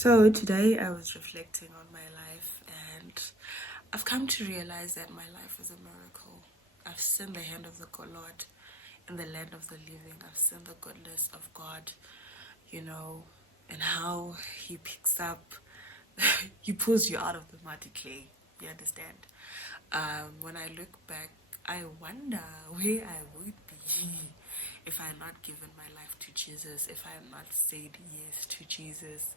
So today I was reflecting on my life and I've come to realize that my life is a miracle. I've seen the hand of the good Lord in the land of the living. I've seen the goodness of God, and how He picks up, He pulls you out of the muddy clay. You understand? When I look back, I wonder where I would be if I had not given my life to Jesus, if I had not said yes to Jesus.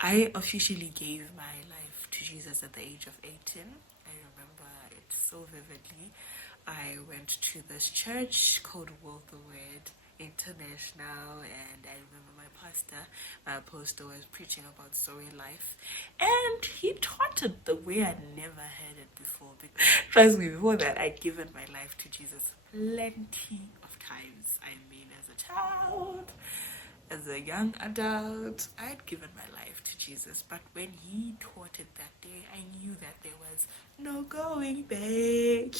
I officially gave my life to Jesus at the age of 18. I remember it so vividly. I went to this church called World the Word International, and I remember my apostle was preaching about Zoe life, and he taught it the way I'd never heard it before. Trust me, before that, I'd given my life to Jesus plenty of times. I mean, as a child, as a young adult, I had given my life to Jesus, but when he taught it that day, I knew that there was no going back,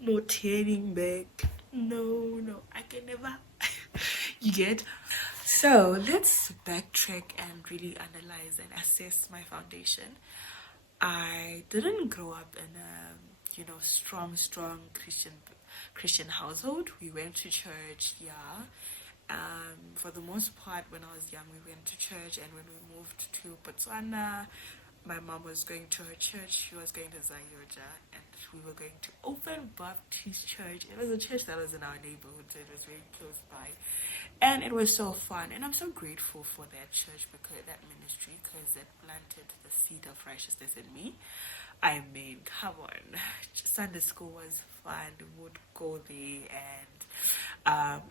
no turning back. No, I can never. You get? So let's backtrack and really analyze and assess my foundation. I didn't grow up in a strong Christian household. We went to church, yeah. For the most part, when I was young, we went to church, and when we moved to Botswana, my mom was going to her church. She was going to Zayoja, and we were going to Open Baptist Church. It was a church that was in our neighborhood, so it was very close by, and it was so fun. And I'm so grateful for that church, because that ministry, because it planted the seed of righteousness in me. I mean, come on, Sunday school was fun. We would go there, and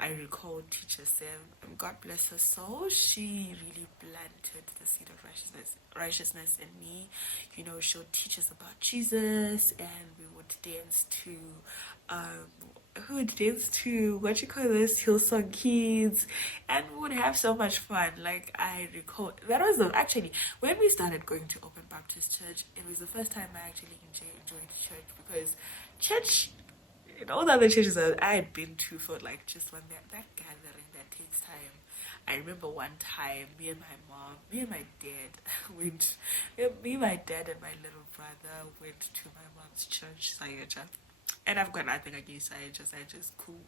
I recall teacher Sam, God bless her soul, she really planted the seed of righteousness in me. She would teach us about Jesus, and we would dance to what you call this, Hillsong Kids, and we would have so much fun. Like, I recall that was actually when we started going to Open Baptist Church. It was the first time I actually enjoyed church, because church, all the other churches I had been to, for like just one that gathering that takes time. I remember one time, me and my dad my dad and my little brother went to my mom's church, Sayoja. And I've got nothing against Sayoja, cool.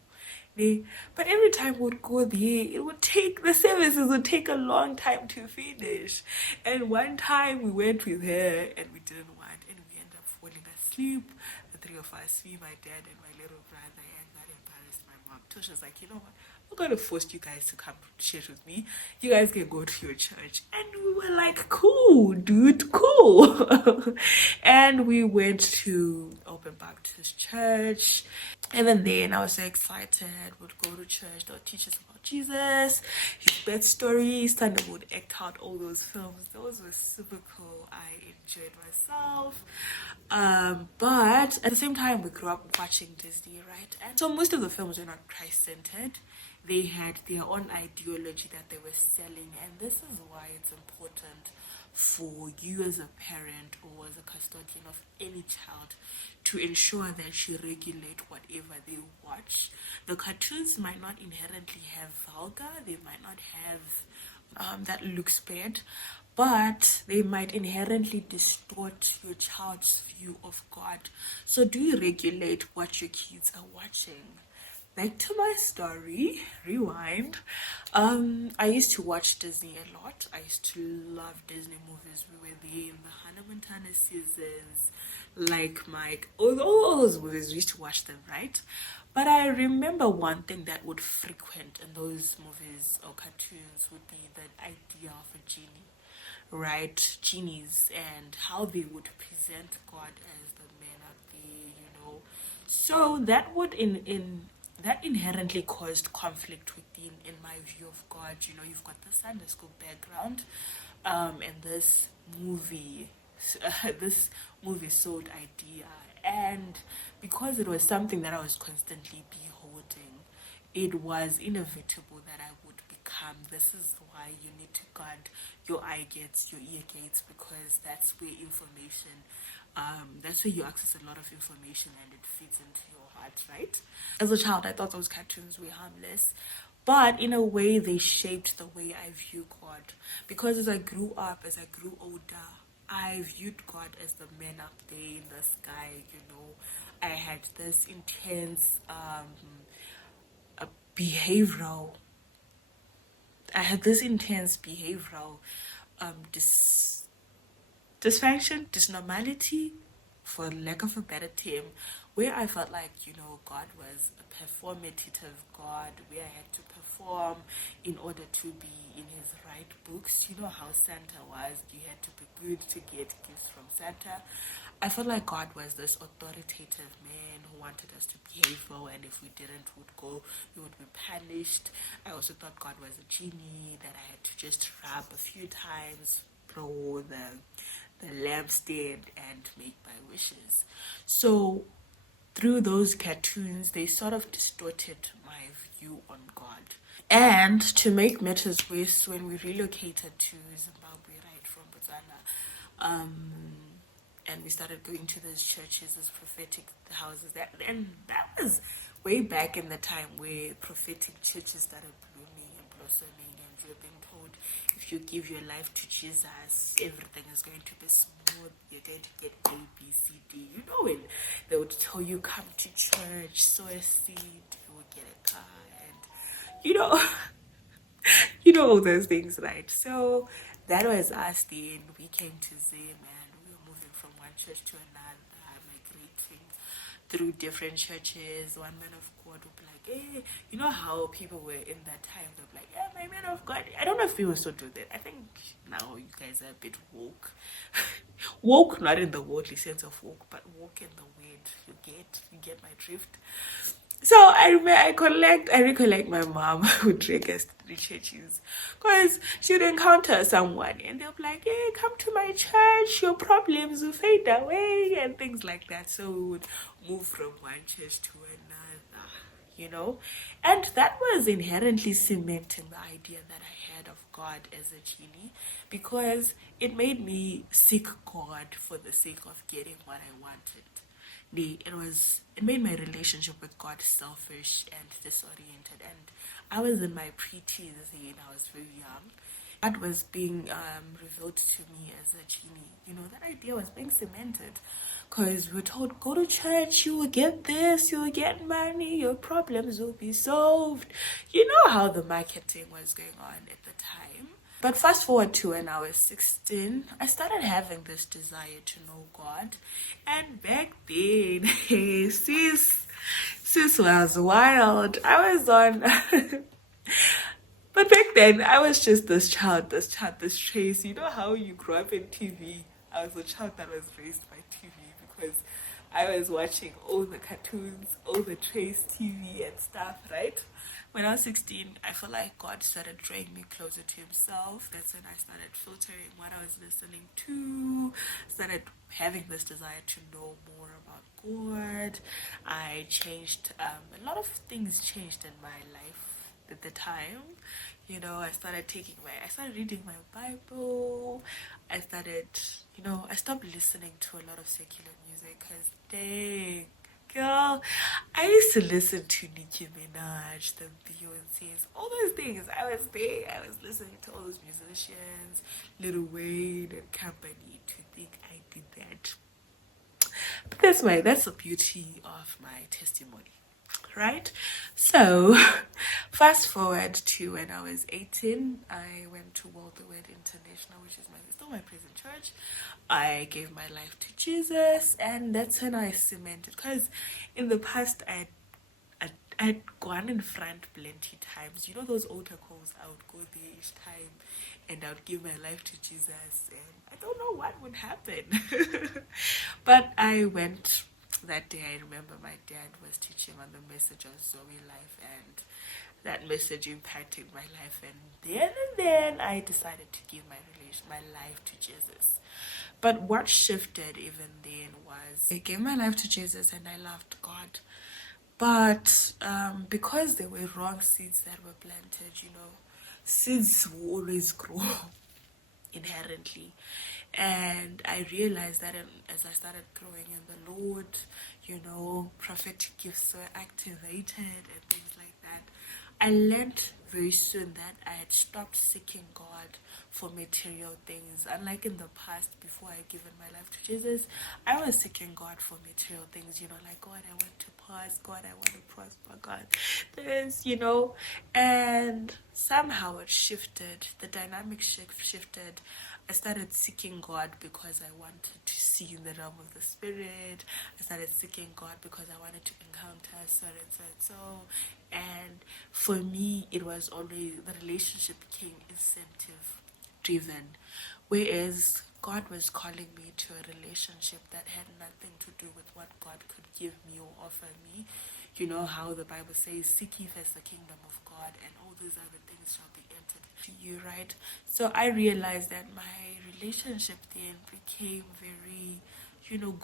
But every time we'd go there, the services would take a long time to finish. And one time we went with her, and we didn't want, and we ended up falling asleep. The three of us, me, my dad, and my little brother, and that embarrassed my mom. So she was like, you know what? I'm going to force you guys to come to church with me. You guys can go to your church. And we were like, cool, dude, cool. And we went to Open Baptist Church. And then I was so excited. We'd go to church. They'll teach us about Jesus, his birth story. Sunday would act out all those films. Those were super cool. I enjoyed myself. But at the same time, we grew up watching Disney, right? And so most of the films were not Christ-centered. They had their own ideology that they were selling, and this is why it's important for you as a parent or as a custodian of any child to ensure that you regulate whatever they watch. The cartoons might not inherently have vulgar, they might not have that looks bad, but they might inherently distort your child's view of God. So do you regulate what your kids are watching? Back to my story, rewind. I used to watch Disney a lot. I used to love Disney movies. We were there in the Hannah Montana seasons, like Mike, all those movies. We used to watch them, right? But I remember one thing that would frequent in those movies or cartoons would be the idea of a genie, right? Genies, and how they would present God as the man up there. So that would that inherently caused conflict in my view of God. You've got the Sunday school background, and this movie sold idea, and because it was something that I was constantly beholding, it was inevitable that I would become. This is why you need to guard your eye gates, your ear gates, because that's where that's where you access a lot of information, and it feeds into your heart, right? As a child, I thought those cartoons were harmless, But in a way, they shaped the way I view God. Because as I grew up, as I grew older, I viewed God as the man up there in the sky, you know. I had this intense behavioral, I had this intense behavioral dysfunction, dysnormality, for lack of a better term, where I felt like, you know, God was a performative God, where I had to perform in order to be in his right books. You know how Santa was, you had to be good to get gifts from Santa. I felt like God was this authoritative man who wanted us to behave well, and if we didn't, we would be punished. I also thought God was a genie that I had to just rub a few times, blow the lampstand, and make my wishes. So through those cartoons, they sort of distorted my view on God. And to make matters worse, when we relocated to Zimbabwe, right from Botswana, and we started going to those churches, those prophetic houses. That was way back in the time where prophetic churches started blooming and blossoming, and you're being told if you give your life to Jesus, everything is going to be smooth. You're going to get A, B, C, D. You know, when they would tell you come to church, sow a seed, you would get a car, and you know, you know all those things, right? So that was us then. We came to Zim and we were moving from one church to another, migrating through different churches. One man of God would be like, hey, you know how people were in that time, they'd be like, yeah, my man of God. I don't know if people still do that. I think now you guys are a bit woke. Woke, not in the worldly sense of woke, but woke in the weird. You get my drift. So I recollect my mom would drag us to the churches because she would encounter someone and they'll be like, hey, come to my church, your problems will fade away and things like that. So we would move from one church to another, you know. And that was inherently cementing the idea that I had of God as a genie, because it made me seek God for the sake of getting what I wanted. It made my relationship with God selfish and disoriented, and I was in my pre-teens and I was very young. God was being revealed to me as a genie. You know, that idea was being cemented because we were told, go to church, you will get this, you will get money, your problems will be solved. You know how the marketing was going on at the time. But fast forward to when I was 16, I started having this desire to know God. And back then, sis was wild. I was on... But back then, I was just this Trace. You know how you grew up in TV? I was a child that was raised by TV because I was watching all the cartoons, all the Trace TV and stuff, right? When I was 16, I felt like God started drawing me closer to himself. That's when I started filtering what I was listening to, started having this desire to know more about God. I changed, a lot of things changed in my life at the time. You know, I started reading my Bible. I stopped listening to a lot of secular music because, dang, girl, I used to listen to Nicki Minaj, the Beyoncé's, all those things. I was there. I was listening to all those musicians, Lil Wayne and company, to think I did that. But that's the beauty of my testimony, right? So, fast forward to when I was 18, I went to World the Word International, which is still my present church. I gave my life to Jesus, and that's when I cemented. Because in the past, I'd gone in front plenty times. You know those altar calls? I would go there each time, and I would give my life to Jesus, and I don't know what would happen. But I went that day. I remember my dad was teaching on the message of Zoe life, and that message impacted my life. And then I decided to give my life to Jesus. But what shifted even then was I gave my life to Jesus and I loved God. But because there were wrong seeds that were planted, you know, seeds will always grow inherently. And I realized that as I started growing in the Lord, you know, prophetic gifts were activated and things like that. I learned very soon that I had stopped seeking God for material things. Unlike in the past, before I given my life to Jesus, I was seeking God for material things, like, God, I want to pass, God, I want to prosper, God, this, and somehow it shifted, the dynamic shifted. I started seeking God because I wanted to see in the realm of the spirit. I started seeking God because I wanted to encounter so and so and so. And for me, it was always, the relationship became incentive driven. Whereas God was calling me to a relationship that had nothing to do with what God could give me or offer me. You know how the Bible says, seek ye first the kingdom of God, and all these other things shall be entered to you, right? So I realized that my relationship then became very,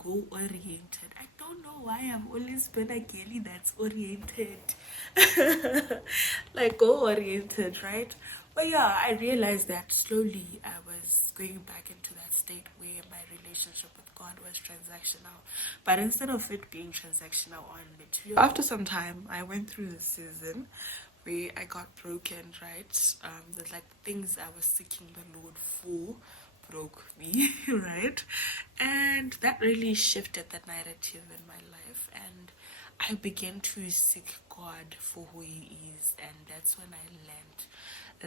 goal oriented. I don't know why I've always been a girly that's oriented. Like goal oriented, right? But yeah, I realized that slowly I was going back into that state where my relationship with God was transactional. But instead of it being transactional on material, after some time, I went through the season where I got broken, right? There's like things I was seeking the Lord for broke me, right? And that really shifted the narrative in my life. And I began to seek God for who He is. And that's when I learned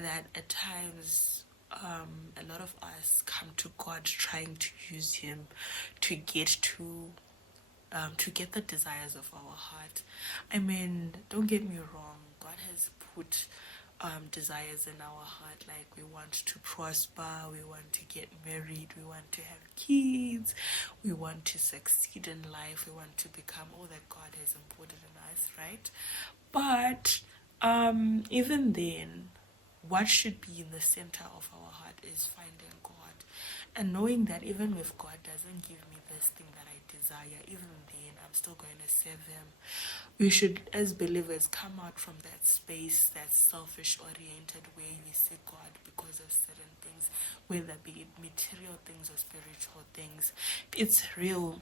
that at times, a lot of us come to God trying to use Him to get the desires of our heart. I mean, don't get me wrong, God has put desires in our heart, like we want to prosper, we want to get married, we want to have kids, we want to succeed in life, we want to become all that God has imported in us, right? But even then, what should be in the center of our heart is finding God. And knowing that even if God doesn't give me this thing that I desire, even then I'm still going to serve Him. We should, as believers, come out from that space, that selfish oriented way we see God because of certain things, whether be it material things or spiritual things. It's real.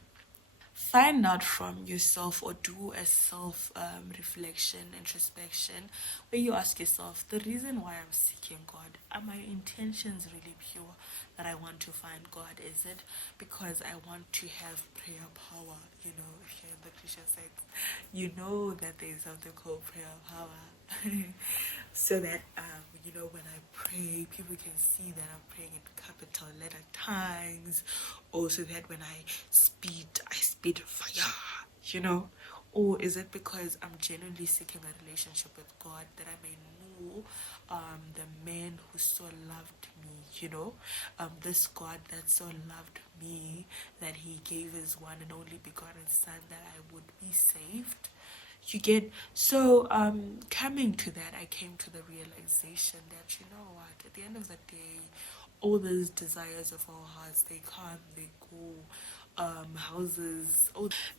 Find out from yourself or do a self reflection, introspection, where you ask yourself, the reason why I'm seeking God, are my intentions really pure that I want to find God? Is it because I want to have prayer power? If you're in the Christian sect, you know that there's something called prayer power. So that, when I pray, people can see that I'm praying in capital letter times. Also that when I speed fire, Or is it because I'm genuinely seeking a relationship with God, that I may know the man who so loved me, this God that so loved me that He gave His one and only begotten Son that I would be saved? You get, so coming to that, I came to the realization that, you know what, at the end of the day, all those desires of our hearts, they come, they go. Houses,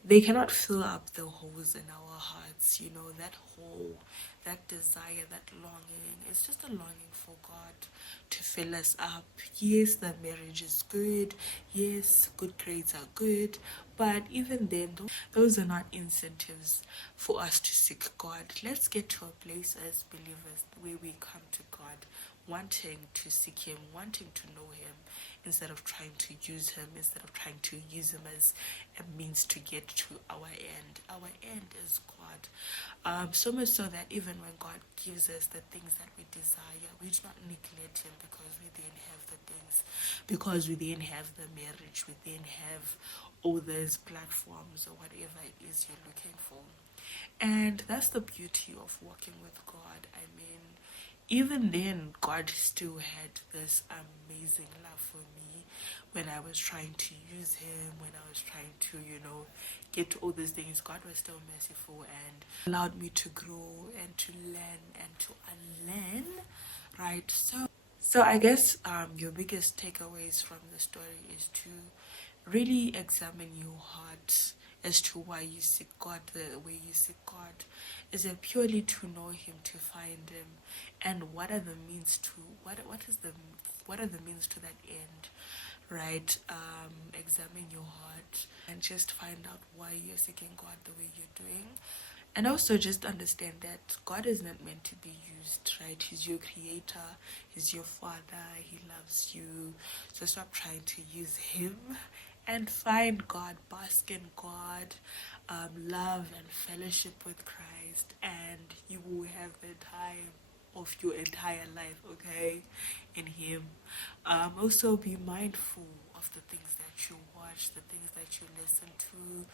they cannot fill up the holes in our hearts. That hole, that desire, that longing, it's just a longing for God to fill us up. Yes, the marriage is good. Yes, good grades are good. But even then, those are not incentives for us to seek God. Let's get to a place as believers where we come to God wanting to seek Him, wanting to know Him, instead of trying to use Him, instead of trying to use Him as a means to get to our end. Our end is God. So much so that even when God gives us the things that we desire, we do not neglect Him because we then have the things, because we then have the marriage, we then have all those platforms or whatever it is you're looking for. And that's the beauty of walking with God. I mean, even then, God still had this amazing love for me when I was trying to use Him, when I was trying to, get to all these things. God was still merciful and allowed me to grow and to learn and to unlearn, right? So I guess your biggest takeaways from the story is to really examine your heart as to why you seek God the way you seek God. Is it purely to know Him, to find Him, and what are the means to what are the means to that end, right? Examine your heart and just find out why you're seeking God the way you're doing, And also just understand that God is not meant to be used, right? He's your creator, he's your father, he loves you. So stop trying to use him and find God, bask in God, love and fellowship with Christ, and you will have the time of your entire life, okay, in him. Also be mindful of the things that you watch, the things that you listen to,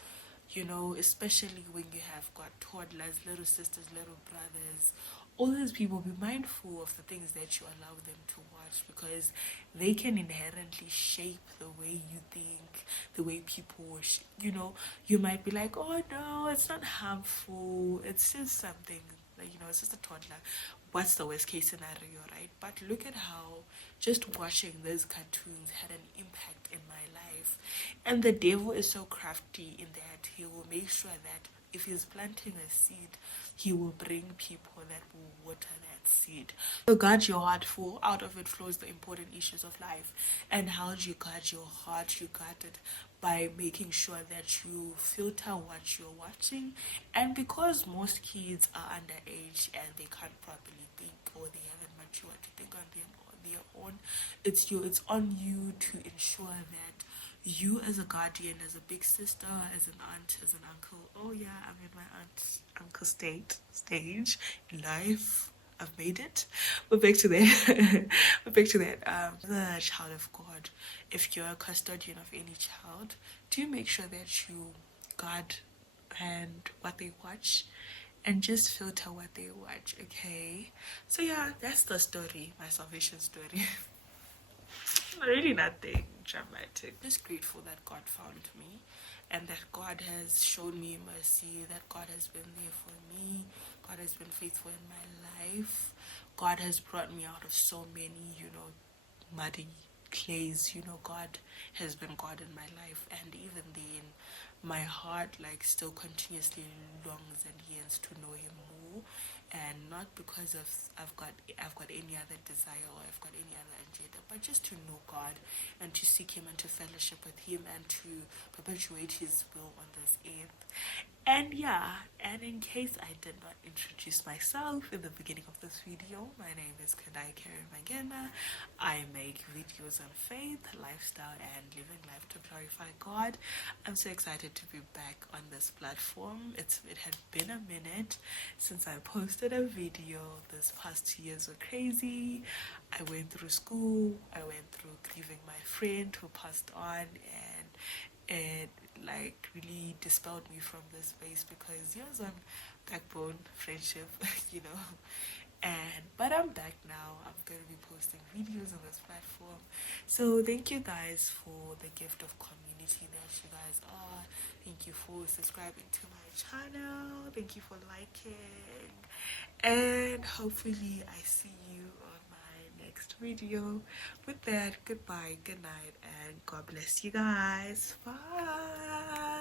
you know, especially when you have got toddlers, little sisters, little brothers, all these people. Be mindful of the things that you allow them to watch, because they can inherently shape the way you think, the way people, you know, you might be like, oh no, it's not harmful, it's just something, like, you know, it's just a toddler. What's the worst case scenario, right? But look at how just watching those cartoons had an impact in my life. And the devil is so crafty in that he will make sure that if he's planting a seed, he will bring people that will water that seed. So guard your heart, for out of it flows the important issues of life. And how do you guard your heart? You guard it by making sure that you filter what you're watching. And because most kids are underage and they can't properly think, or they haven't matured to think on their own, it's on you to ensure that you, as a guardian, as a big sister, as an aunt, as an uncle. Oh yeah, I'm in my aunt uncle stage in life. I've made it. But back to that. But back to that. The child of God, if you're a custodian of any child, do make sure that you guard and what they watch, and just filter what they watch. Okay. So yeah, that's the story. My salvation story. Really nothing dramatic. Just grateful that God found me, and that God has shown me mercy, that God has been there for me, God has been faithful in my life. God has brought me out of so many, you know, muddy clays. You know, God has been God in my life, and even then my heart like still continuously longs and yearns to know him more. And not because of I've got any other desire, or I've got any other agenda, but just to know God and to seek him and to fellowship with him and to perpetuate his will on this earth. And yeah, and in case I did not introduce myself in the beginning of this video, my name is Kandai Karen Magena. I make videos on faith, lifestyle, and living life to glorify God. I'm so excited to be back on this platform. It had been a minute since I posted a video. This past 2 years were crazy. I went through school, I went through grieving my friend who passed on, and it like really dispelled me from this space, because he was on backbone friendship, you know. And but I'm back now. I'm going to be posting videos on this platform. So thank you guys for the gift of community that you guys are. Thank you for subscribing to my channel. Thank you for liking. And hopefully I see you on my next video. With that, goodbye, good night, and God bless you guys. Bye.